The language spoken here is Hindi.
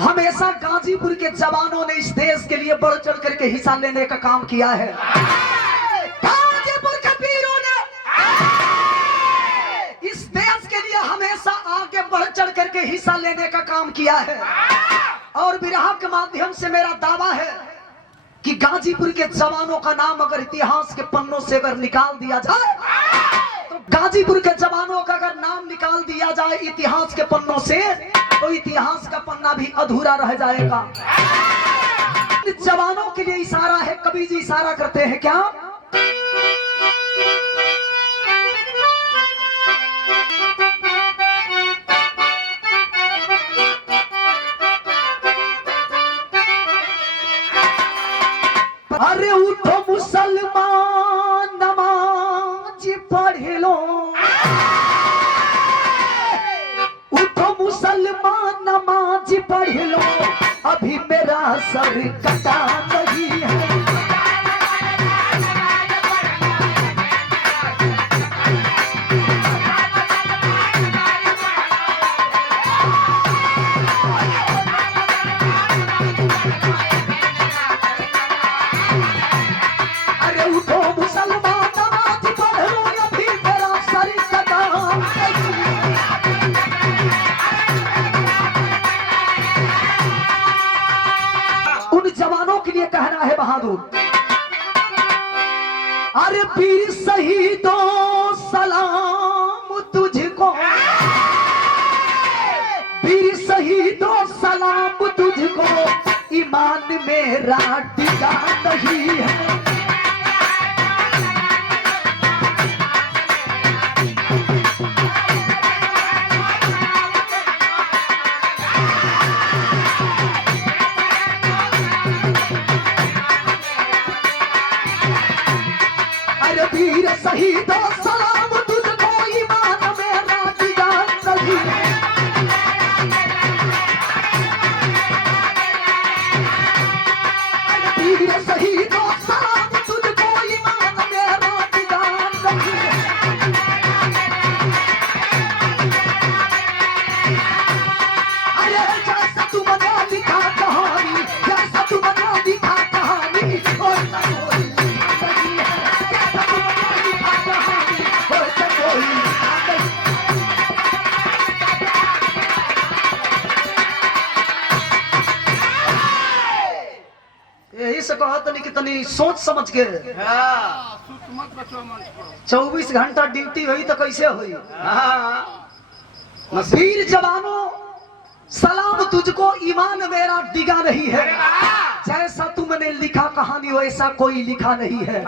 हमेशा गाजीपुर के जवानों ने इस देश के लिए बढ़ चढ़ करके हिस्सा लेने का काम किया है। गाजीपुर के वीरों ने इस देश के लिए हमेशा आगे बढ़ चढ़ करके हिस्सा लेने का काम किया है। और विरह के माध्यम से मेरा दावा है कि गाजीपुर के जवानों का नाम अगर इतिहास के पन्नों से अगर निकाल दिया जाए, तो गाजीपुर के जवानों का अगर नाम निकाल दिया जाए इतिहास के पन्नों से, तो इतिहास का पन्ना भी अधूरा रह जाएगा। जवानों के लिए इशारा है, कवि जी इशारा करते हैं क्या? अरे उठो मुसलमान नमाज पढ़ लो, उठो मुसलमान नमाज पढ़ लो, अभी मेरा सर कटा नहीं है। अरे उठो मुसलमान नमाज पढ़ लो, अभी मेरा सर कटा नहीं है। उन जवानों के लिए कहना है बहादुर, अरे वीर शहीदों सलाम तुझको, वीर शहीदों सलाम तुझको, ईमान मेरा डिगा नहीं है। अरे वीर शहीदों सलाम तुझको, ईमान मेरा डिगा नहीं है। अरे वीर शहीदों सलाम तुझको, ईमान मेरा डिगा नहीं है। अरे जैसा तुमने लिखा कहानी, जैसा तुमने लिखा कहानी, वैसा कोई नहीं है। जैसा तुमने लिखा कहानी, वैसा कोई नहीं। यही से कहा तनी कि तनी सोच समझ के 24 घंटा ड्यूटी हुई तो कैसे हुई। वीर जवानों सलाम तुझको, ईमान मेरा डिगा नहीं है। जैसा तुमने लिखा कहानी, वैसा कोई लिखा नहीं है।